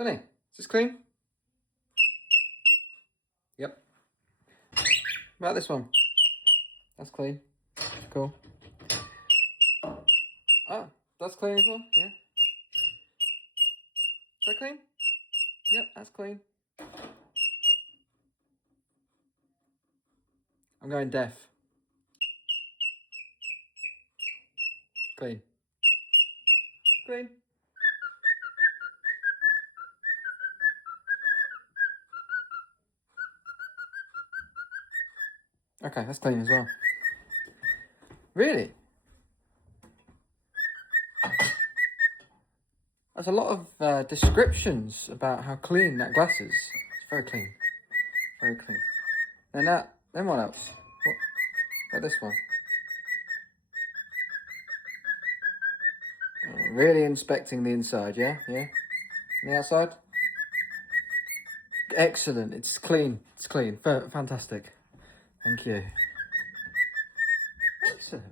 Sonny, is this clean? Yep. What about this one? That's clean. Cool. Oh, that's clean as well, yeah. Is that clean? Yep, that's clean. I'm going deaf. Clean. Clean. Okay, that's clean as well. Really? There's a lot of descriptions about how clean that glass is. It's very clean. Very clean. And then what else? What about this one? Oh, really inspecting the inside, yeah? Yeah? The outside? Excellent. It's clean. It's clean. Fantastic. Thank you. Excellent,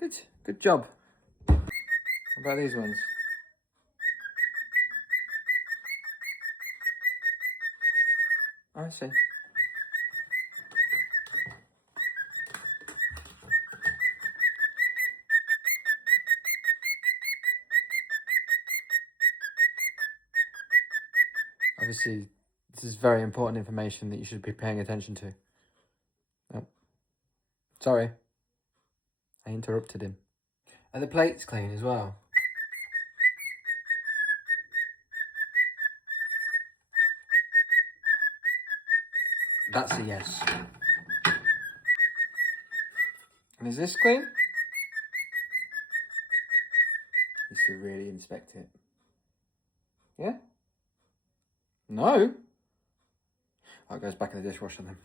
mate. Good job. What about these ones? I see. Obviously, this is very important information that you should be paying attention to. Oh. Sorry. I interrupted him. Are the plates clean as well? That's a yes. And is this clean? Needs to really inspect it. Yeah? No? Oh, it goes back in the dishwasher then.